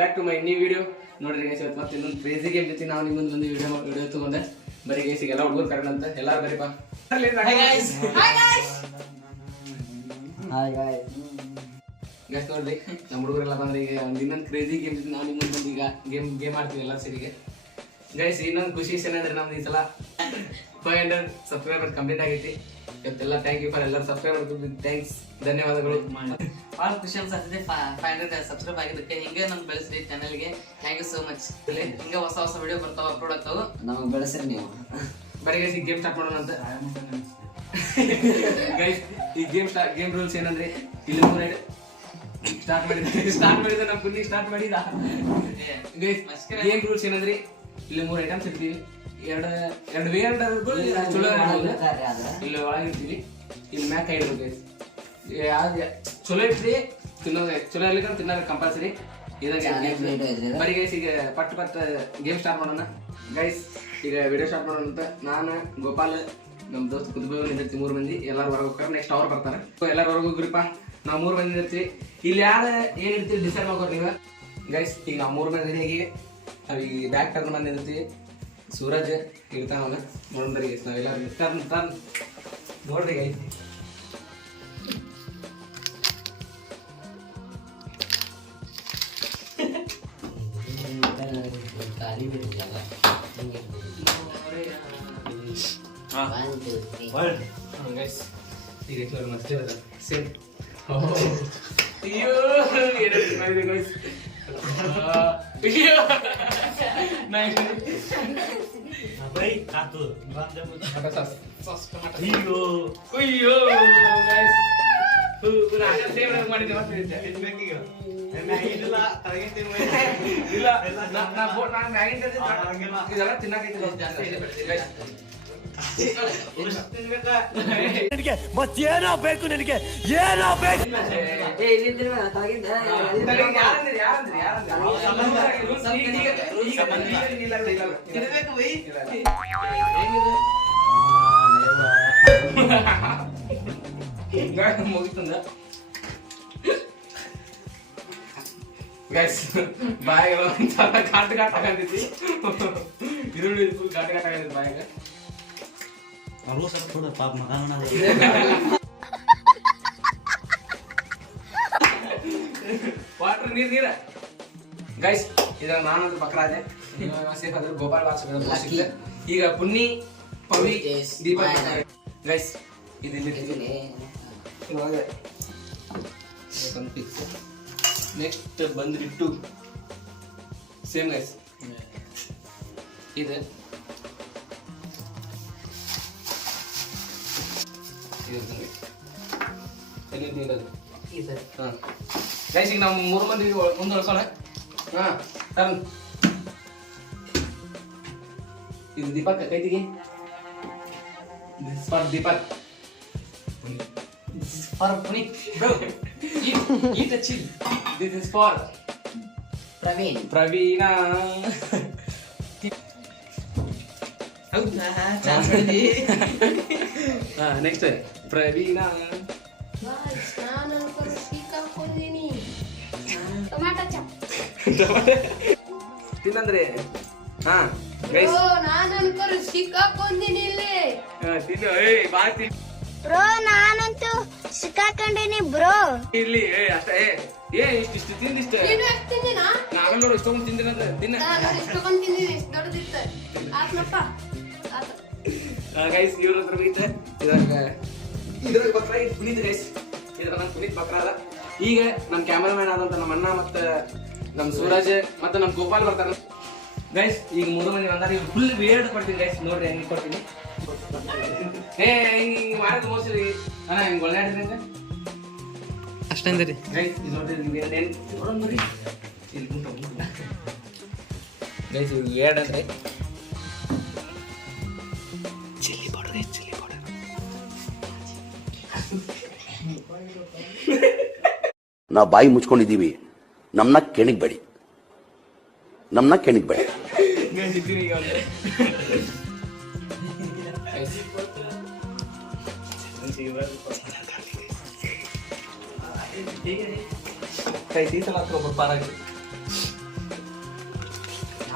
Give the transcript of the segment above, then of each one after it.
Back to my new video. ನೋಡ್ರಿ guys, ಇವತ್ತು ಮತ್ತೆ ಇನ್ನೊಂದು ಕ್ರೇಜಿ ಗೇಮ್ ಜೊತೆ ನಾವು ನಿಮ್ಮೊಂದು ಒಂದು ವಿಡಿಯೋ ತಗೊಂಡೆ. ಬರೀ ಗೈಸ್ ಎಲ್ಲ ಹುಡುಗರು ಕರೆಂಟ್ ಅಂತ ಎಲ್ಲರೂ ಬರೀಪ್ಪ. ಗೈಸ್ ನೋಡ್ರಿ, ನಮ್ಮ ಹುಡುಗರೆಲ್ಲ ಬಂದ್ರೆ ಈಗ ಒಂದು ಇನ್ನೊಂದು ಕ್ರೇಜಿ ಗೇಮ್ ಜೊತೆ ನಾವು ನಿಮ್ಮೊಂದು ಬಂದು ಈಗ ಗೇಮ್ ಆಡ್ತೀವಿ ಎಲ್ಲ ಸೇರಿಗೆ. ಗೈಸ್ ಇನ್ನೊಂದು ಖುಷಿ ವಿಷಯ ಏನಂದ್ರೆ ನಮ್ದು ಈ ಸಲ 500 ಸಬ್ಸ್ಕ್ರೈಬರ್ ಕಂಪ್ಲೀಟ್ ಆಗೈತಿ. ಇವತ್ತೆಲ್ಲ ಥ್ಯಾಂಕ್ ಯು ಫಾರ್ ಎಲ್ಲರೂ ಸಬ್ಸ್ಕ್ರೈಬ್ ಥ್ಯಾಂಕ್ಸ್, ಧನ್ಯವಾದಗಳು. ಭಾಳ ಖುಷಿ ಅನ್ಸತ್ತಿದೆ 500 ಸಬ್ಸ್ಕ್ರೈಬ್ ಆಗಿದ್ದಕ್ಕೆ. ಹಿಂಗೆ ನಮ್ಗೆ ಬೆಳೆಸ್ರಿ ಚಾನಲ್ಗೆ, ಥ್ಯಾಂಕ್ ಯು ಸೋ ಮಚ್. ಹಿಂಗೆ ಹೊಸ ಹೊಸ ವಿಡಿಯೋ ಬರ್ತಾವ, ಅಪ್ಲೋಡ್ ಆಗ್ತಾವ, ನಮಗೆ ಬೆಳೆಸ್ರಿ ನೀವು. ಬರೀ ಗೈಸ್ ಈ ಗೇಮ್ ಸ್ಟಾರ್ಟ್ ಮಾಡೋಣ ಅಂತ. ಗೈಸ್ ಈ ಗೇಮ್ ರೂಲ್ಸ್ ಏನಂದ್ರೆ ಇಲ್ಲಿ ಸ್ಟಾರ್ಟ್ ಮಾಡಿದ ನಮ್ಮ ಪುಣ್ಯ ಸ್ಟಾರ್ಟ್ ಮಾಡಿದ. ಗೈಸ್ ಗೇಮ್ ರೂಲ್ಸ್ ಏನಂದ್ರೆ ಇಲ್ಲಿ 3 ಐಟಮ್ಸ್ ಇರ್ತೀವಿ, ಎರಡು ಚಲೋ ಇಲ್ಲಿ ಒಳಗಿರ್ತೀವಿ, ಇಲ್ಲಿ ಮ್ಯಾಕ್ ಕೈ ಇಡ್ಬೇಕು ಗೈಸ್. ಯಾವ್ದು ಚಲೋ ಇರ್ತೀವಿ ತಿನ್ನೋದು, ಚಲೋ ಇರ್ಲಿಕ್ಕೆ ತಿನ್ನೋದು ಕಂಪಲ್ಸರಿ. ಬರೀ ಗೈಸ್ ಈಗ ಪಟ್ ಗೇಮ್ ಸ್ಟಾರ್ಟ್ ಮಾಡೋಣ. ಗೈಸ್ ಈಗ ವಿಡಿಯೋ ಸ್ಟಾರ್ಟ್ ಮಾಡೋಣ ಅಂತ ನಾನು, ಗೋಪಾಲ್, ನಮ್ಮ ದೋಸ್ತ ಕುದುಬ ನಿಂದಿರ್ತೀವಿ 3 ಮಂದಿ. ಎಲ್ಲರೂ ಹೊರಗೆ ಹೋಗ್ತಾರೆ, ನೆಕ್ಸ್ಟ್ ಅವ್ರು ಬರ್ತಾರೆ. ಎಲ್ಲರೂ ಹೊರಗೆ ಹೋಗ್ರಿಪ್ಪ. ನಾವು 3 ಮಂದಿ ಇರ್ತೀವಿ. ಇಲ್ಲಿ ಯಾರು ಏನಿರ್ತೀವಿ ಡಿಸೈಡ್ ಮಾಡ್ಕೋರಿ ನೀವು. ಗೈಸ್ ಈಗ ನಾವು 3 ಮಂದಿ ಹೇಗೆ ಈ ಬ್ಯಾಕ್ ಟರ್ನ್ ಮಂದಿ ಇರ್ತೀವಿ. ಸೂರಜ್ ಇರ್ತಾವಲ್ಲ ನೋಡ್ರಿ ಗೈಸ್, ನಾವೆಲ್ಲ ಟರ್ನ್ ನೋಡ್ರಿ ಗೈಸ್. ಗೈಸ್ ಈಗ ಮಸ್ತ್ ಸೇಮ್. ಅಯ್ಯೋ ಮಾಡಿದೆ ಗೈಸ್. ಅಯ್ಯೋ ಮಾಡಿದ್ದೆ ಇದೆಲ್ಲ ತಿನ್ನಕೈತಿ ಜಾಸ್ತಿ. ಮತ್ತೇನೋ ಬೇಕು ನಿನಗೆ, ಏನೋ ಬೇಕು. ಮುಗಿತಂದ ಗೈಸ್, ಬಾಯಿಗೆ ಒಂಥರ ಕಾಟ ಆಗತೈತಿ. ಈರುಳ್ಳಿ ಫುಲ್ ಕಾಟ ಆಗತೈತಿ ಬಾಯಿಗೆ. ಪಾಪ ಮಗನ ವಾಟರ್ ನೀರ ಗೈಸ್. ಇದ್ರ ನಾನಂದ್ರೆ ಬಕ್ರಾದೆ, ಸೇಫ್ ಆದ್ರೆ ಗೋಪಾಲ್ ಬಾಲ್ಸ. ಈಗ ಪುನ್ನಿ, ಪವಿ, ದೀಪ ಗೈಸ್ ಇಲ್ಲಿ ನೆಕ್ಸ್ಟ್ ಬಂದ್ಬಿಟ್ಟು ಸೇಮ್ ಗೈಸ್. ಇದು ಗೈಸ್ ಈಗ ನಾವು 3 ಮಂದಿ ಮುಂದುವರ್ಸೋಣ. ಟರ್ನ್. ಇದು ದೀಪಕ್ ಕೈತಿಗೆ. For Deepak. For Puneeth bro. Eat a chill. This is for Praveena. Next Praveena. ತಿನ್ನಂದ್ರೆ ಬ್ರೋ ನಾನಂತೂ ಸಿಕ್ಕಾಕೊಂಡಿನಿ ಬ್ರೋ. ಇಲ್ಲಿ ಅಷ್ಟೇ ಇಷ್ಟು ತಿಂದಿಷ್ಟ ನಾನು ನೋಡು ಇಷ್ಟೊಂದು ತಿಂದಿನಂದ್ರೆ ತಿನ್ನ. ಗೈಸ್ ಇವ್ರ ಹತ್ರ ಬೈತೆ ಇದ್ರ ಬಕ್ರ ಇದು ಪುನೀತ್ ಗೈಸ್. ಇದ್ರ ನನ್ನ ಪುನೀತ್ ಬಕ್ರ ಅದ. ಈಗ ನಮ್ಮ ಕ್ಯಾಮರಾಮ್ಯಾನ್ ಆದಂತ ನಮ್ಮ ಅಣ್ಣ ಮತ್ತೆ ನಮ್ಮ ಸೂರಜ್ ಮತ್ತೆ ನಮ್ಮ ಗೋಪಾಲ್ ಬರ್ತಾರ ಗೈಸ್. ಈಗ 3 ಮಂದಿ ಬಂದಾರ. ಇವ್ರು ಫುಲ್ ವೇರ್ಡ್ ಕೊಡ್ತೀನಿ ಗೈಸ್. ನೋಡ್ರಿ ಹೆಂಗೆ ಕೊಡ್ತೀನಿ. ಹಿಂಗ್ ಮಾಡೋದು ಮೋಸ್ಟ್ಲಿ ಅಣ್ಣ ಹಿಂಗ್ ಒಳ್ಳಾಡಿದ್ರಿ ಅಂತ ಅಷ್ಟಂದ್ರಿ ಗೈಸ್. ಇದು ನೋಡ್ರಿ ನೋಡ್ರಿ ಗೈಸ್. ಇವ್ರು ವೇರ್ಡ್ ಅಂದ್ರೆ ಚಿಲ್ಲಿ ಪೌಡರ್. ನಾವು ಬಾಯಿ ಮುಚ್ಕೊಂಡಿದ್ದೀವಿ, ನಮ್ಮನ್ನ ಕೆಣಿಗ್ಬೇಡಿ. ಕೈ ತೀಸಲ ಹತ್ರ ಒಬ್ಬರು ಪಾರಾಗಿ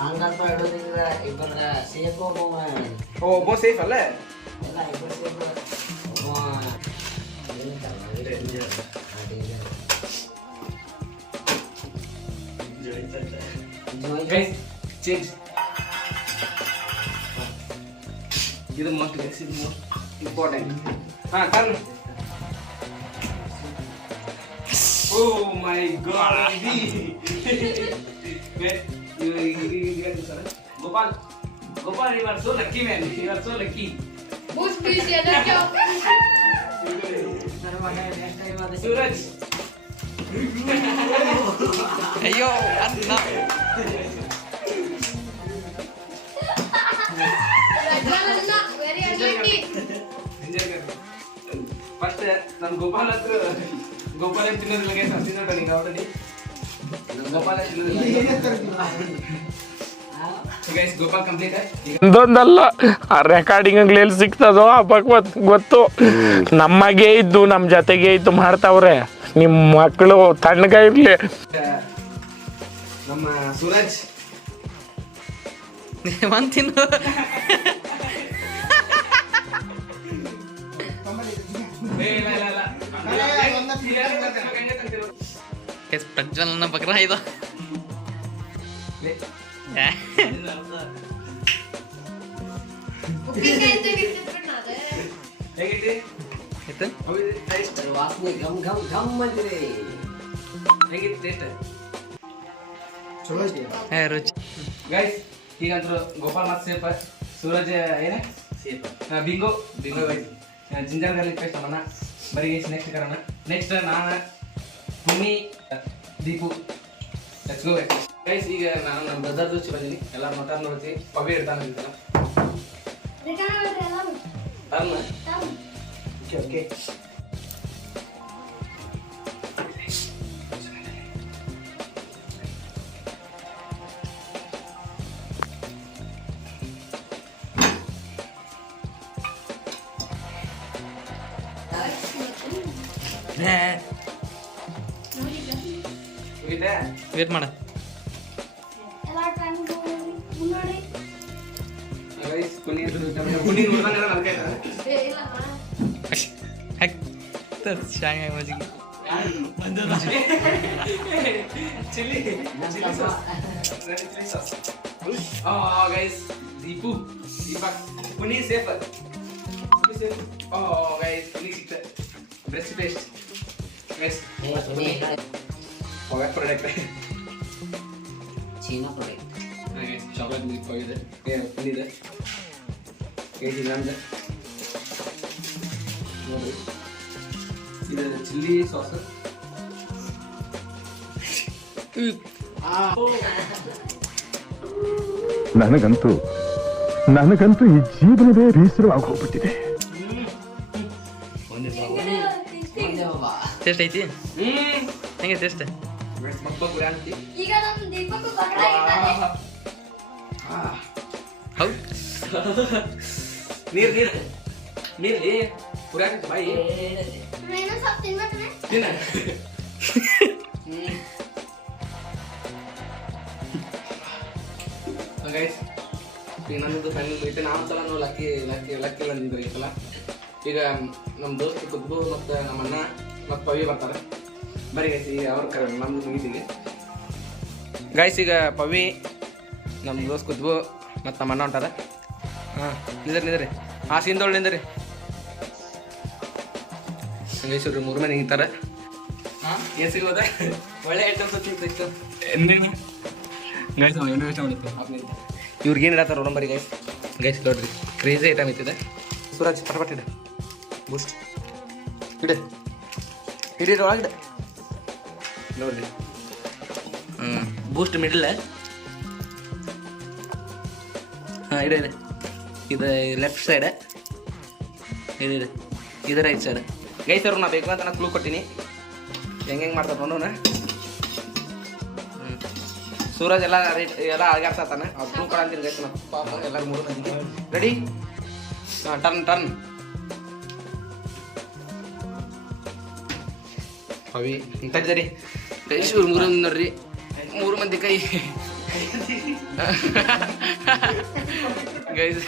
ಹಂಗಪ್ಪ ಇಡೋದಿಲ್ಲ ಇಬ್ಬರ ಸೇಫ್ ಒಬ್ಬ ಸೇಫ್ ಅಲ್ಲ ಎಲ್ಲ ಇಬ್ಬರು ಸೇಫ್ ಗೈಸ್ ಚೇಂಜ್ ಇದು ಮಸ್ಟ್ ಗೈಸ್ ಇದು important turn oh my god Gopal Gopal you are so lucky man you are so lucky Boost please, yeah, let's go. Suraj ಅಯ್ಯೋ ಅನ್ನ Rajanna, very unlucky. ಫಸ್ಟ್ ನಮ್ ಗೋಪಾಲ್ ಹತ್ರ ಗೋಪಾಲ ತಿನ್ನೋದಿಲ್ಲ ಗೈಸ್ ತಿನ್ನೋಟ ನೀನು already Gopala guys Gopal complete ಒಂದೊಂದಲ್ಲ ಆ ರೆಕಾರ್ಡಿಂಗ್ ಎಲ್ಲಿ ಸಿಗ್ತದೋ ಹಬ್ಬಕ್ಕೆ ಗೊತ್ತು ನಮಗೆ ಇದ್ದು ನಮ್ಮ ಜೊತೆಗೆ ಇದ್ದು ಮಾಡ್ತಾವ್ರೆ ನಿಮ್ಮ ಮಕ್ಕಳು ತಣ್ಣಗ ಇರ್ಲಿ. ನಮ್ಮ ಸೂರಜ್ ಒಂದ್ ತಿನ್ನು ಪ್ರಜ್ವಲನ ಬಕ್ರ ಇದು Cooking ಅಂತ ಬಿಟ್ಬಿಟ್ಟು ನಾಳೆ. ಹೇಗಿಟ್ಟಿ ಆಯ್ತು ಟೇಸ್ಟ್ ವಾಸನೆ ಗಮ್ ಗಮ್ ಗಮ್ ಅಂತಿದೆ ಹೇಗಿತ್ತು ಟೇಸ್ಟ್ ರುಚಿ ಗೈಸ್ ಈಗಂತೂ ಗೋಪಾಲ್ ಮತ್ತೆ ಸೇಫ್ ಸೂರಜ್ ಏನೇ safe bingo bingo guys ginger garlic paste ನಮ್ಮನ್ನ ಬರೀ ಗೈಸ್ ನೆಕ್ಸ್ಟ್ ಕರೋಣ ನೆಕ್ಸ್ಟ್ ನಾನು ಭೂಮಿ ದೀಪು ಲೆಟ್ಸ್ ಗೋ ಗೈಸ್ ಈಗ ನಾನು ನಮ್ಮ ಬ್ರದರ್ ಜೊತೆ ಬಂದಿನಿ ಎಲ್ಲ ಮಟನ್ ನೋಡ್ತೀವಿ ಪವಿ ಇಡ್ತಾನೆ ಅಂತಲ್ಲ ಟರ್ನ್ ಓಕೆ ಓಕೆ ಮುಗಿತಾ ವೇಟ್ ಮಾಡ ಗೈಸ್ ಕುನಿ ನೋಡ್ದಂಗೆಲ್ಲ ನನ್ನ ಕೈ ಶಾಂಗ್ ಮಜ್ಜಿಗೆ chilli sauce guys Deepu Deepak ಕುನಿ ಸೇಫ್ ಗೈಸ್ ಕುನಿ ಸಿಕ್ತ breast paste guys power product China product chocolate milk ಇದೆ ಕುನಿದೆ ಕೇಜಿ ನಂದು ನೋಡಿ ಇದು ಚಿಲ್ಲಿ ಸಾಸ್ ನನಗಂತೂ ಈ ಜೀವನವೇ ಬೇಸರವಾಗಿ ಹೋಗ್ಬಿಟ್ಟಿದೆ. ಟೇಸ್ಟ್ ಐತಿ ಹೆಂಗೆ ಟೇಸ್ಟ್ ಈಗ ನಮ್ಮ ದೀಪಕ್ ಬಕ್ರ ಇದ್ದಾನೆ. ಹೌದು ನೀರ್ ನೀರ್ ನೀರ್ಲಿ ಪುರಾ ಬಾಯಿ ಇನ್ನೊಂದ್ ಸ್ವಲ್ಪ ತಿನ್ಬೇಕನೆ? ತಿನ್ನ ಗೈಸ್ ಈಗ ನನ್ನದು ಫೈನಲ್ ಐತೆ ನಾವಂತಲ್ಲ ನಾವು ಲಕ್ಕಿ ಲಕ್ಕಿ ಲಕ್ಕಿ ಇಲ್ಲ ಅಂದಿದ್ರು ಈ ಸಲ ಈಗ ನಮ್ಮ ದೋಸ್ತ ಕುದ್ಬು ಮತ್ತು ನಮ್ಮ ಅಣ್ಣ ಮತ್ತು ಪವಿ ಬರ್ತಾರೆ ಬರೀ ಗೈಸ್ ಈಗ ಅವ್ರ ನಮ್ದು ಮುಗಿದೀವಿ ಗೈಸ್ ಈಗ ಪವಿ ನಮ್ಮ ದೋಸ್ತ್ ಕುದ್ಬು ಮತ್ತು ನಮ್ಮ ಅಣ್ಣ ಹೊಂಟಾರ ಹಾಂ ನಿಂದ್ರಿ ಆ ಸೀನ್ದೊಳಗೆ ನಿಂದ್ರಿ ಗೈಸರು ಮೂರು ಮನೆ ನಿಂತಾರೆ ಏನು ಸಿಗೋದ ಒಳ್ಳೆ ಐಟಮ್ಸ್ ಸಿಗ್ತಿತ್ತು ಗೈಸ್ ಏನು ಯೋಚನೆ ಮಾಡುತ್ತೆ ಇವ್ರಿಗೆ ಏನು ಇಡತ್ತಾರ ನಂಬರಿ ಗೈಸ್ ಗೈಸ್ ನೋಡ್ರಿ ಕ್ರೇಜಿ ಐಟಮ್ ಐತಿದೆ ಸೂರಜ್ ಪಟಪಟ್ ಇಡ ಬೂಸ್ಟ್ ಇಡು ಇಡೀ ಒಳಗಿಡ ನೋಡ್ರಿ ಬೂಸ್ಟ್ ಮಿಡಲ್ ಹಾಂ ಇಡ ಇದೆ ಇದು ಲೆಫ್ಟ್ ಸೈಡ್ ಇದು ಇದು ರೈಟ್ ಸೈಡ್ ಗೈಸ್ ಅವ್ರು ನಾ ಬೇಕು ಅಂತ ನಾನು ಕ್ಲೂ ಕೊಟ್ಟಿನಿ ಹೆಂಗೆ ಮಾಡ್ತಾರೆ ನೋಡೋಣ ಸೂರಜ್ ಎಲ್ಲ ಎಲ್ಲ ಅಳಗಾಡ್ತಾನೆ ಅವ್ರು ಕ್ಲೂ ಕೊಡಂತೀನಿ ಗೈಸ್ ನಾವು ಪಾಪ ಎಲ್ಲರೂ ಮೂರು ಮಂದಿ ರೆಡಿ ಹಾಂ ಟರ್ನ್ ಟರ್ನ್ ಪವಿ ತಡಿದರಿ ಗೈಸ್ ಇವ್ರು ಮೂರು ಮಂದಿ ನೋಡ್ರಿ ಮೂರು ಮಂದಿ ಕೈ ಗೈಸ್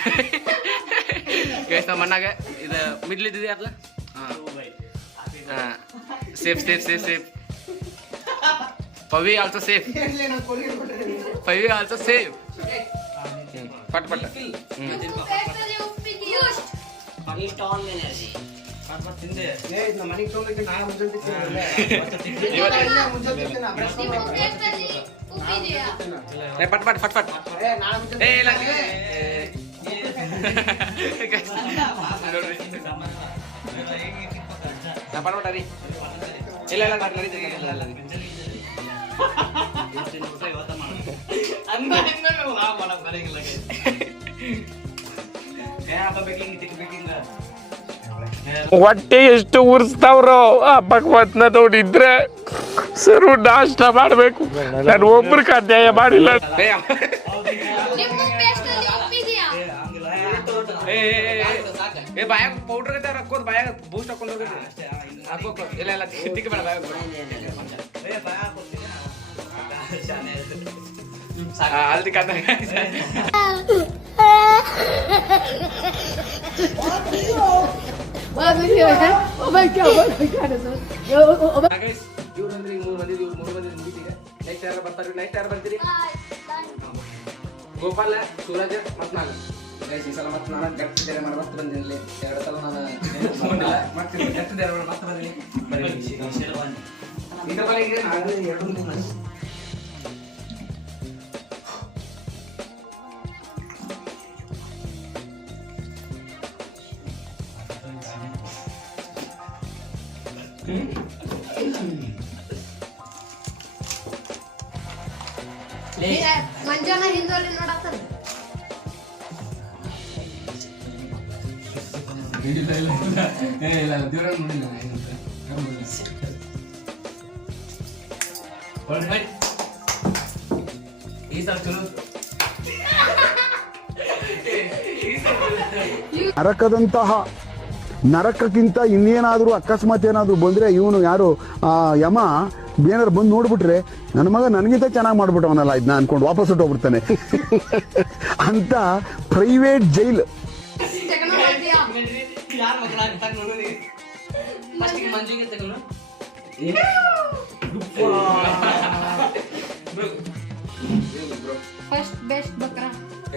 ಗೈಸ್ ನಮ್ಮ ಅಣ್ಣಾಗ ಇದು ಮಿಡ್ಲ್ ಇದ್ದಿದೆ ಅಲ್ಲ ಹಾಂ safe safe safe safe Pavi also safe Pavi also safe ಪಟ್ ಪಟ್ ಪೇಸ್ಟಲ್ಲಿ ಉಪ್ಪಿದೆಯೋ ನಿಮ್ಮ ಪೇಸ್ಟಲ್ಲಿ ಉಪ್ಪಿದೆಯಾ ಪಟ್ ಪಟ್ ಪಟ್ ಪಟ್ ಏ ಇಲ್ಲ ನೋಡ್ರಿ ಪಟ್ ಪಟ ರೀ ಇಲ್ಲ ಇಲ್ಲ ನಡೀತದೆ ಇಲ್ಲ ಇಲ್ಲ ಹೊಟ್ಟೆ ಎಷ್ಟು ಉರ್ಸ್ತಾವ್ರೋ ಆ ಭಗವತ್ನ ನೋಡಿದ್ರೆ ಸರು ನಾಷ್ಟ ಮಾಡ್ಬೇಕು ನಾನು ಒಬ್ರಿಗೆ ಅಧ್ಯಾಯ ಮಾಡಿಲ್ಲ. ನಿಮ್ಮ ಪೇಸ್ಟಲ್ಲಿ ಉಪ್ಪಿದೆಯಾ ಏ ಬಾಯಾಗ ಪೌಡ್ರ್ ಐತೆ ಹಾಕೋದು ಬಾಯಾಗ ಬೂಸ್ಟ್ ಹಾಕೊಂಡು ಹಾಕೋ ಇಲ್ಲ ಇಲ್ಲ ತಿಕ್ಕ ಬೇಡ ಬಾಯಾಗ ಅಲ್ಲಿ ಕದ ಇವ್ರಂದ್ರೆ ಈಗ 3 ಮಂದಿ ಮುಗಿತೀಗ. ನೆಕ್ಸ್ಟ್ ಯಾರು ಬರ್ತಾರೆ? ನೆಕ್ಸ್ಟ್ ಯಾರು ಬರ್ತೀರಿ? ಗೋಪಾಲ, ಸೂರಜ್ ಮತ್ತು ನಾನು. ಗೈಸ್ ಈ ಸಲ ಮತ್ತೆ ನಾನು ಗಟ್ಟಿ ಬೇರೆ ಮಾಡಿ ಮತ್ತೆ ಬಂದಿರಲಿ. 2 ಸಲ ನಾನು ಮತ್ತೆ ಗಟ್ಟಿ ಬೇರೆ ಮಾಡಿ ಮತ್ತೆ ಬಂದಿರಲಿ. ಇದರ ಬಳಿಗೆ ನಾನು 2 ಮಂದಿ ಮಂಜಾನ ಹಿಂದೋರಿ ನೋಡತ್ತಾನ ಈ ಸಲ ಚಲೋ ನರಕದಂತಹ ನರಕಕ್ಕಿಂತ ಇನ್ನೇನಾದರೂ ಅಕಸ್ಮಾತ್ ಏನಾದರೂ ಬಂದರೆ ಇವನು ಯಾರು ಯಮ ಏನಾರು ಬಂದು ನೋಡ್ಬಿಟ್ರೆ ನನ್ನ ಮಗ ನನಗಿಂತ ಚೆನ್ನಾಗಿ ಮಾಡ್ಬಿಟ್ಟವನಲ್ಲ ಇದನ್ನ ಅನ್ಕೊಂಡು ವಾಪಸ್ ಹೊಟ್ಟೋಗ್ಬಿಡ್ತಾನೆ ಅಂತ ಪ್ರೈವೇಟ್ ಜೈಲ್. ಜಗನ ಮಾಡ್ತೀಯಾ ಯಾರು ಮಕ್ಕಳ ನೋಡಿ ಫಸ್ಟ್ ಮಂಜುಗೆ ತಗೊಂಡು ಫಸ್ಟ್ ಬೆಸ್ಟ್ ಬಕ್ರಾ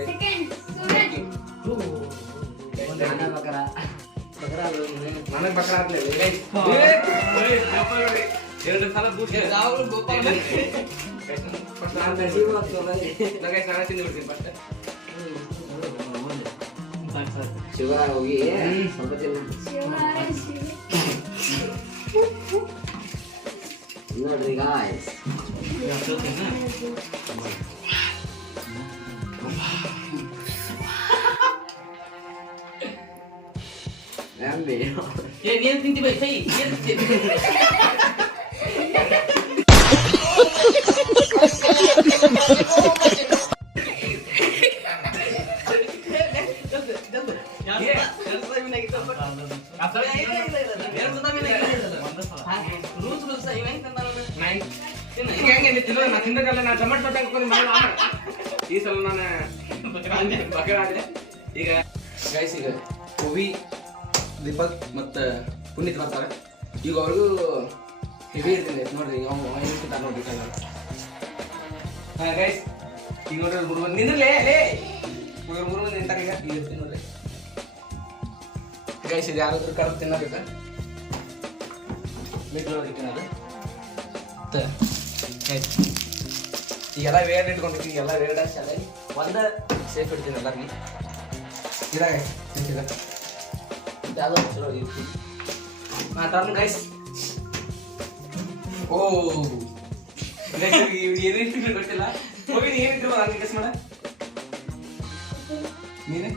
ಸೆಕೆಂಡ್ ಸೂರಜ್ ನನಗೆ ಬಕ್ರ ಆಗ್ಲಿಲ್ಲ 2 ಸಲ ಬೂಸ್ಟ್ ಯಾವಾಗಲೂ ಗೋಪಾಲ ನಾನು ತಿಂದು ಬಿಡ್ತೀನಿ ಫಸ್ಟ್ ಶಿವ ಹೋಗಿ ಸ್ವಲ್ಪ ನೋಡ್ರಿ ಗಾಯ್ಸ್ ನೀನು ತಿಂತಿ ಬೈ ಕೈ ಏನು ತಿಂತಿ ಈ ಸಲ ನಾನು ಬಕರ ಆದ್ರೆ ಈಗ ಗೈಸ್ ಈಗ ಕವಿ ದೀಪಕ್ ಮತ್ತು ಪುನೀತ್ ಬರ್ತಾರೆ. ಈಗ ಅವ್ರಿಗೂ ಹೆವಿ ಇರ್ತೀನಿ ನೋಡ್ರಿ ನೋಡ್ರಿ ಹಾಂ ಗೈಸ್ ಈಗ ನೋಡ್ರಿ 3 ಮಂದಿ ನಿಂದ್ರಲೇ 3 ಮಂದಿ ನಿಂತಾಗ ಈಗ ಇರ್ತೀನಿ ನೋಡ್ರಿ ಗೈಸ್. ಇದು ಯಾರಾದ್ರೂ ಕರೆದು ತಿನ್ನಬೇಕಾ ಬಿಟ್ಟು ತಿನ್ನೋದು ಈಗೆಲ್ಲ ವೇಡ್ ಇಟ್ಕೊಂಡಿರ್ತೀನಿ. ಎಲ್ಲ ವೇಡ್ ಶಾಲೆ ಒಂದು ಸೇಫ್ ಇಡ್ತೀನಿ ಎಲ್ಲರಿಗೆ ಇದಾಗ ಚಲೋ ಇರ್ತೀನಿ. Turn guys. ಓ ಏನಿಟ್ಟಿದ್ರು ಗೊತ್ತಿಲ್ಲ. ಹೋಗಿ ಏನಿಟ್ಟಿರುವ ನನಗೆ ಗೆಸ್ ಮಾಡ ನೀನೇ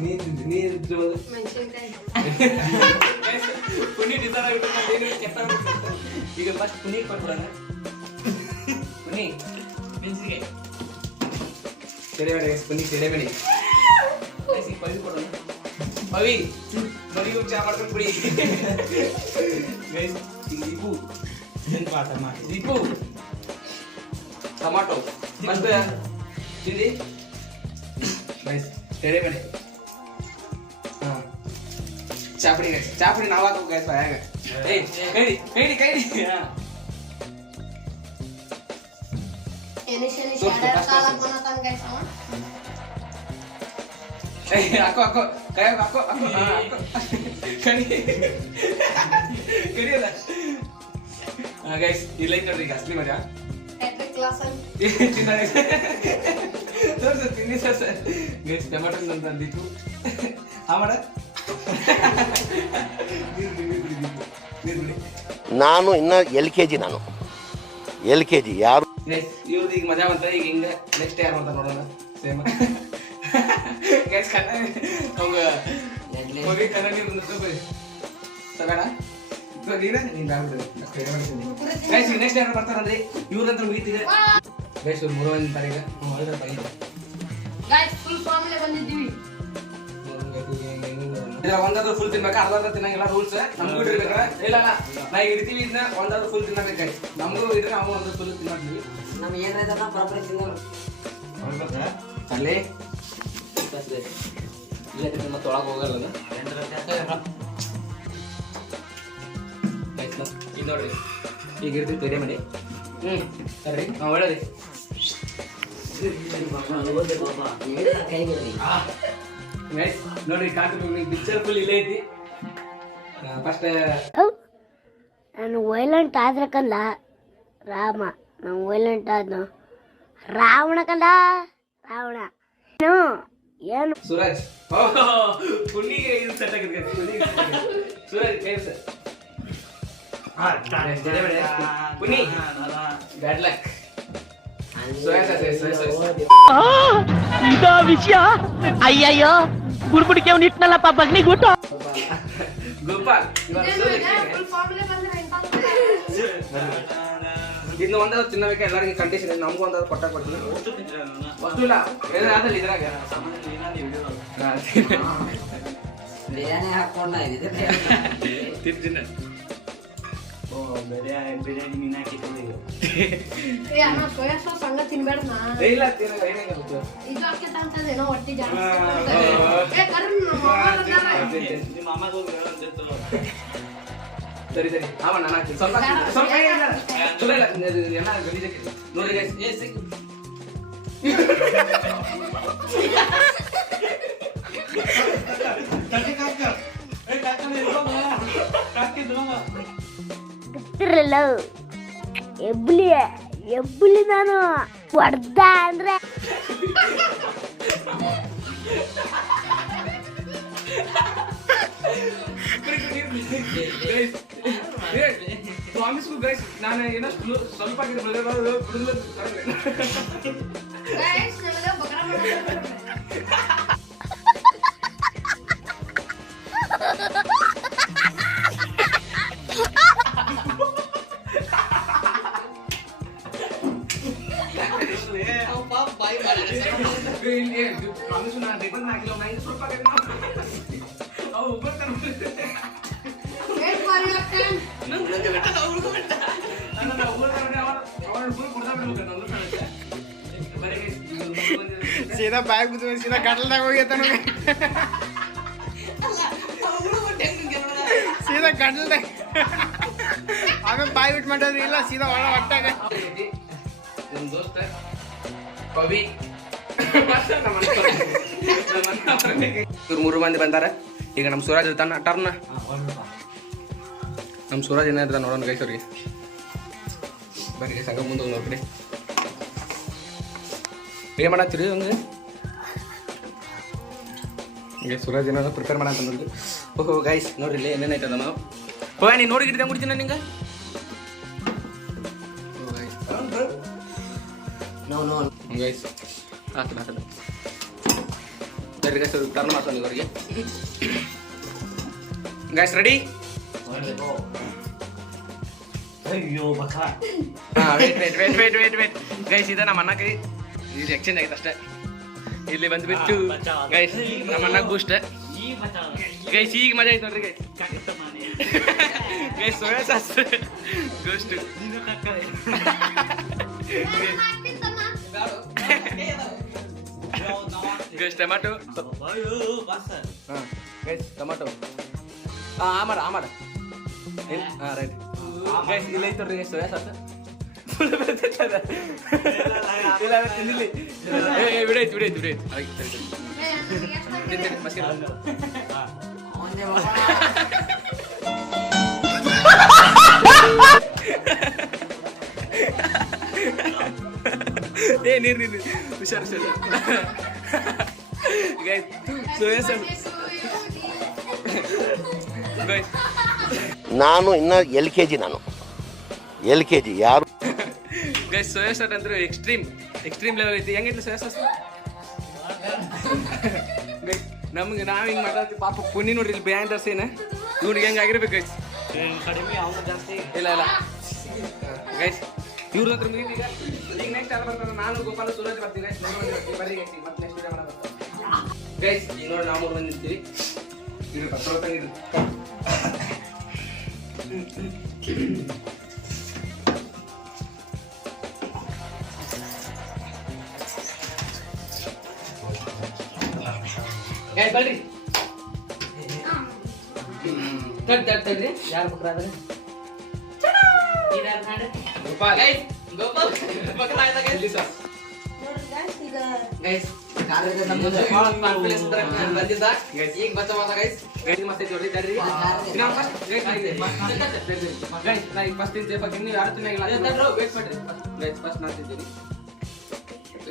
ನೀನಿಟ್ಟಿರೋದು ಮೆಣಸಿನಕಾಯಿ ಪುನಿ ಡಿಸೈನ್ ಆಗಿಬಿಟ್ಟು ಕೆಟ್ಟ ಈಗ ಫಸ್ಟ್ ಪುನಿ ಕೊಟ್ಬಿಡೋಣ. ಪುನಿ ಮೆಣಸಿನಕಾಯಿ ಸೆರೆಬೇಡಿ ಪುನಿ ಸೆರೆಬೇಡಿ ಪವಿ ಕೊಡೋಣ. ಪವಿ ಮರಿಗೂ ಚಾ ಮಾಡ್ಕೊಂಡು ಬಿಡಿ ಗೈಸ್. ಈಗ ದೀಪು ಟೊಮಾಟೊ ಫಸ್ಟ್ ತಿಂದಿ ಗೈಸ್ ತೆರೆ ಬೇಡ ಹಾಂ ಚಾಪುಡಿ ಗೈಸ್ ಚಾಪುಡಿ ನಾವು ಹಾಕೋ ಗೈಸ್ ಬಾಯಾಗ ಏಯ್ ಕೈಡಿ ಹಾಂ ಹಾಕೋ ಕೈ ಹಾಕೋ ಕಡಿಯಲ್ಲ ಗೈಸ್ ಇಲ್ಲ ನೋಡ್ರಿ ಈಗ ಅಸಲಿ ಮಜಾ ತಿನ್ನಿ ಸರ್ ಗೈಸ್ ಟೊಮೆಟೊ ಅಂತ ಅಂದಿತ್ತು ಮಾಡ ನಾನು ಇನ್ನ LKG ನಾನು LKG ಯಾರು ಗೈಸ್ ಇವ್ರದ್ದು ಈಗ ಮಜಾ ಬಂತ ಈಗ ಹಿಂಗ ನೆಕ್ಸ್ಟ್ ಯಾರು ಅಂತ ನೋಡೋಣ ಸೇಮ್ ಗೈಸ್ ಕನ್ನಡ ಹೋಗಿ ಕನ್ನಡ ತಗೋಣ ಗೈಸ್ ನೆಕ್ಸ್ಟ್ ಯಾರು ಬರ್ತಾರಂದ್ರೆ ಇವ್ರಂತ ಮುಗಿತಿದೆ ಗೈಸ್ ಇವ್ರು 3 ತಾರೀಕು ಗೈಸ್ ಫುಲ್ ಫಾರ್ಮಲ್ಲಿ ಬಂದಿದ್ದೀವಿ ಒಂದಾದ್ರೂ ಫುಲ್ ತಿನ್ಬೇಕಾ ಅರ್ಧ ತಿನ್ನಂಗಿಲ್ಲ ರೂಲ್ಸ್ ನಮಗೂ ಇರ್ಬೇಕಾರ ಇಲ್ಲ ನಾ ಇರ್ತೀವಿ ಇದನ್ನ ಒಂದಾದ್ರೂ ಫುಲ್ ತಿನ್ನಬೇಕು ಗೈಸ್ ನಮಗೂ ಇದ್ರೆ ನಾವು ಒಂದು ಫುಲ್ ತಿನ್ನೋದ್ವಿ ನಮ್ಗೆ ಏನಾಯ್ತಲ್ಲ ಪ್ರಾಪರ್ ತಿನ್ನೋರು ಅಲ್ಲಿ ಇಲ್ಲ ಮತ್ತೆ ಒಳಗೆ ಹೋಗಲ್ಲ ಈಗ ನೋಡ್ರಿ ಈಗ ಇರ್ತೀವಿ ತೆರೆ ಮನೆ ಸರಿ ನಾವು ಒಳ್ಳೆದಿ ನೋಡ್ರಿ ಕಾಣ್ತೀವಿ ಪಿಕ್ಚರ್ ಫುಲ್ ಇಲ್ಲೇ ಐತಿ ಫಸ್ಟ್ ನಾನು ವೈಲೆಂಟ್ ಆದ್ರಕಲ್ಲ ರಾಮ ನಾನು ವೈಲೆಂಟ್ ಆದ್ನು ರಾವಣ ಕಲ್ಲ ರಾವಣ ಏನು ಸೂರಜ್ ಪುಣ್ಣಿಗೆ ಇದು ಸೆಟ್ ಆಗಿದೆ ಸೂರಜ್ ಕೈ ಸರ್ ಪುಣ್ಣಿ ಬ್ಯಾಡ್ ಲಕ್ ಇದಾ ವಿಷಯ ಅಯ್ಯಯ್ಯೋ ಗುಡ್ಬಿಡಿಕೆ ಅವ್ನು ಇಟ್ನಲ್ಲಪ್ಪ ಬಗ್ನಿ ಗುಟ್ಟು ಗೋಪಾಲ್ ಫುಲ್ ಫಾರ್ಮಲ್ಲಿ ಬಂದ್ರೆ ಇನ್ನು ಒಂದಾದ್ರು ತಿನ್ನಬೇಕು ಎಲ್ಲರಿಗೆ ಕಂಡೀಷನ್ ನಮಗೂ ಒಂದಾದ್ರು ಕೊಡ್ತೀನಿ ವಸ್ತು ಇಲ್ಲ ಏನಾದಲ್ಲಿ ಇದ್ರಾಗ ಬಿರಿಯಾನಿ ಹಾಕೊಂಡ ತಿರ್ಜಿನ ಅಣ್ಣ ಸೋಯಾ ಸಾಸ್ ಹಂಗ ತಿನ್ಬೇಡಣ್ಣ ಇಲ್ಲ ಏನಾಗುತ್ತೆ ಇದು ಅಕ್ಕೆ ತಂತದೇನೋ ಹೊಟ್ಟಿ ಜಾಸ್ತಿ ಕರ್ನ ಸರಿ ಅವಣ್ಣ ನಾನು ಸ್ವಲ್ಪ ಚಲೋ ಇಲ್ಲ ಎಲ್ಲ ಗಲೀಜಾಗಿ ನೋಡಿ ಗೈಸ್ ಗೊತ್ತಿರಲ್ಲ ಎಬ್ಬುಲಿ ನಾನು ಹೊಡ್ದ ಅಂದ್ರೆ ಪ್ರಾಮಿಸ್ ಗೈಸ್ ನಾನು ಏನೋ ಸ್ವಲ್ಪ ಗೈಸ್ ನನಗೆ ಬಕರ ಮಾಡೋದು ಪ್ರಾಮಿಸ್ ನಾನು ರಿಬನ್ ಹಾಕಿಲ್ಲ ನಾನು ಸ್ವಲ್ಪ ಅವು ಬರ್ತಾರೆ ವೇಟ್ ಫಾರ್ ಯುವರ್ ಟೈಮ್ ಸೀದಾ ಬ್ಯಾಗ್ ಬಿದ್ದು ಸೀದಾ ಗಂಟಲ್ದಾಗ ಹೋಗ್ಯತ ಸೀದಾ ಗಂಟಲ್ದಾಗ ಆಮೇಲೆ ಬಾಯಿ ಬಿಟ್ಟು ಮಾಡಿದ್ರಿ ಇಲ್ಲ ಸೀದಾ ಒಳ ಹೊಟ್ಟಾಗ ನಮ್ಮ ದೋಸ್ತ ಕವಿ ಇವ್ರು 3 ಮಂದಿ ಬಂದಾರ ಈಗ ನಮ್ಮ ಸೂರಾಜ್ ಇರ್ತಾನ ಟರ್ನ್ ನಮ್ಮ ಸೂರಾಜ್ ಏನಾದ್ರ ನೋಡೋಣ ಗೈಸ್ ಅವ್ರಿಗೆ ಬರೀ ಸಂಘ ಮುಂದೆ ಹೋಗಿ ಕಡೆ ಏನ್ ಮಾಡತ್ತೀರಿ ಹಂಗೆ ಹಂಗೆ ಸೂರಾಜ್ ಏನಾದ್ರು ಪ್ರಿಪೇರ್ ಮಾಡಂತ ನೋಡ್ರಿ ಓಹೋ ಗೈಸ್ ನೋಡ್ರಿ ಇಲ್ಲಿ ಏನೇನೈತದ ನಾವು ಹೋಗ ನೀನು ನೋಡಿ ಗಿಡ್ದಂಗೆ ಕುಡಿತೀನಿ ನಿಂಗೆ ಗೈಸ್ ಹಾಕದ ಸರಿ ಗೈಸ್ ಟರ್ನ್ ಮಾಡ್ಕೊಂಡು ಇವರಿಗೆ ಗೈಸ್ ರೆಡಿ ಅಯ್ಯೋ ಬಕ ಹಾಂ ವೇಟ್ ಗೈಸ್ ಇದೆ ನಮ್ಮ ಅಣ್ಣಕ್ಕೆ ಇದು ಎಕ್ಸ್ಚೇಂಜ್ ಆಗಿತ್ತು ಅಷ್ಟೇ ಇಲ್ಲಿ ಬಂದ್ಬಿಟ್ಟು ಗೈಸ್ ನಮ್ಮ ಅಣ್ಣಗೆ ಬೂಸ್ಟ್ ಗೈಸ್ ಈಗ ಮಜಾ ಆಯ್ತು ನೋಡ್ರಿ guys soya sauce ghost guys tomato guys tomato ಆ ಮಾಡ ರೈಟ್ ಗೈಸ್ ಇಲ್ಲ ಐತವ್ರಿ ಗೈಸ್ ಸೋಯಾ ಸಾಸ್ ಇಲ್ಲ ತಿನ್ನಿಲ್ಲ ಬಿಡೈತಿ ನೀರು ಹುಷಾರು ಗೈಸ್ ಸೋಯಾ ಸಾಸ್ ಗೈಸ್ ನಾನು ಇನ್ನು LKG ನಾನು LKG ಯಾರು ಗೈಸ್ ಸೋಯಾ ಸಾಸ್ ಅಂದ್ರೆ ಎಕ್ಸ್ಟ್ರೀಮ್ ಲೆವೆಲ್ ಐತಿ ಹೆಂಗೈತಿ ಸೋಯಾ ಸಾಸ್ ನಮ್ಗೆ ನಾವ್ ಹಿಂಗ್ ಮಾತಾಡ್ತೀವಿ ಪಾಪ ಪುಣ್ಯ ನೋಡ್ರಿ ಇಲ್ಲಿ ಬ್ಯಾಂಡರ್ಸ್ ಏನ ಇವ್ನಿಗೆ ಹೆಂಗ್ ಆಗಿರ್ಬೇಕು ಗೈಸ್ ಇಲ್ಲ ಗೈಸ್ ಇವ್ರ ಹತ್ರ ಮುಗಿತು ಈಗ ನೆಕ್ಸ್ಟ್ ಯಾರು ಬರ್ತಾರೆ ನಾನು ಗೋಪಾಲ ಸೂರಜ್ ಬರ್ತೀವಿ ಗೈಸ್ ಬರ್ರಿ ಗೈಸ್ ಮತ್ತೆ ನೆಕ್ಸ್ಟ್ ವಿಡಿಯೋ ಮಾಡೋಣ ಗೈಸ್ ಈಗ ನೋಡಿ ನಾವು 3 ಮಂದಿ ನಿಂತೀವಿ ಇವ್ರು ಪತ್ರೊಳಗೆ ಬರ್ರಿ ತಡ್ರಿ ಯಾರು ಬಕ್ರಾದ್ರೆ ಗೋಪಾಲ್ ಇಲ್ಲಿ ಸರ್ ಗೈಸ್ ಬಂದಿದ್ದ ಈಗ ಬಚ್ಚವಾದ ಗೈಸ್ ಮತ್ತೆ ಜೋಡಿ ತಡ್ರಿ ಫಸ್ಟ್ ತಿಂತೇವೆ ನೀವು ಯಾರು ತಿನ್ನಾಗಿಲ್ಲ ವೇಟ್ ಮಾಡ್ರಿ ಗೈಸ್ ಫಸ್ಟ್ ನಾನು ತಿಂತೀನಿ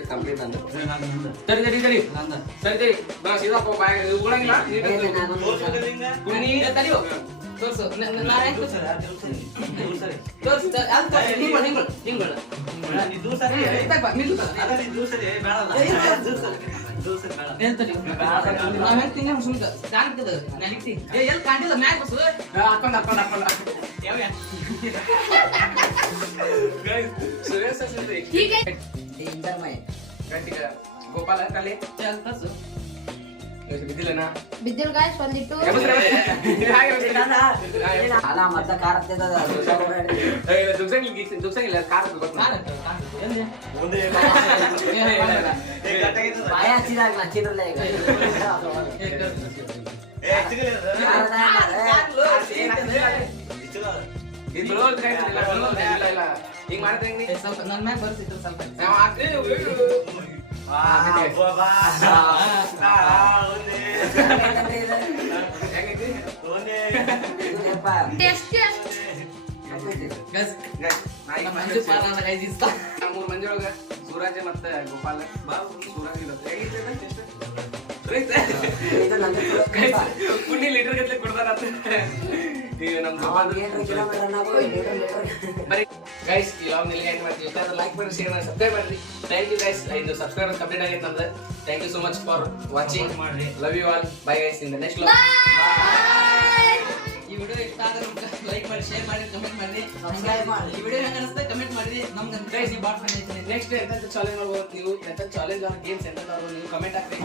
ಕಂಪ್ಲೀಟ್ ಅಂದ್ರೆ ಸರಿ ಬಾ ಸೀದಾ ಉಳಂಗಿಲ್ಲ ತಡಿಯೋ ತೋರ್ಸು ಗೋಪಾಲ ಕಲೆ ಬಿದ್ದಿಲ್ಲನಾ ಬಿದ್ದಿಲ್ ಗಾಯ್ಸ್ ಒಂದಿಟ್ಟು ದುಕ್ಸಂಗಿಲ್ಲ ಖಾರ ಹಿಂಗ್ ಮಾಡಿದ್ರೆ ಸ್ವಲ್ಪ ನನ್ನ ಮ್ಯಾಗ ಬರ್ತಿತ್ತು ಸ್ವಲ್ಪ ಮೂರು ಮಂದಿ ಒಳಗ ಸೂರಜ್ ಮತ್ತೆ ಗೋಪಾಲ ಪುಣ್ಯ ಲೀಟರ್ ಗಟ್ಲೆ ಕೊಡ್ತಾರ ಈಗ ನಮ್ ಬರೀ ಗೈಸ್ ಈ ಲಾಗ್ ನಲ್ಲಿ ಎಂಡ್ ಮಾಡ್ತೀವಿ ಲೈಕ್ ಮಾಡಿ ಶೇರ್ ಮಾಡಿ ಸಬ್ಸ್ಕ್ರೈಬ್ ಮಾಡ್ರಿ ಥ್ಯಾಂಕ್ ಯು ಗೈಸ್ ಇದು ಸಬ್ಸ್ಕ್ರೈಬರ್ ಕಂಪ್ಲೀಟ್ ಆಗೈತೆ ನಮ್ದು thank you so much for watching love you all bye guys in the next log ಈ ವಿಡಿಯೋ ಇಷ್ಟ ಆದ್ರೆ ಲೈಕ್ ಮಾಡಿ ಶೇರ್ ಮಾಡಿ ಕಮೆಂಟ್ ಮಾಡಿ ಈ ವಿಡಿಯೋ ಹೆಂಗ ಅನಿಸ್ತಾ ಕಮೆಂಟ್ ಮಾಡಿ ನಮ್ಗೆ ಗೈಸ್ ಈ ಬಾಟ್ ಫ್ರೆಂಡ್ ಐತೆ ನೆಕ್ಸ್ಟ್ ಎಂತ ಚಾಲೆಂಜ್ ಮಾಡ್ಬೋದು ನೀವು ಎಂತ ಚಾಲೆಂಜ್ ಗೇಮ್ಸ್ ಎಂತ ನೀವು ಕಮೆಂಟ್ ಹಾಕ್ರಿ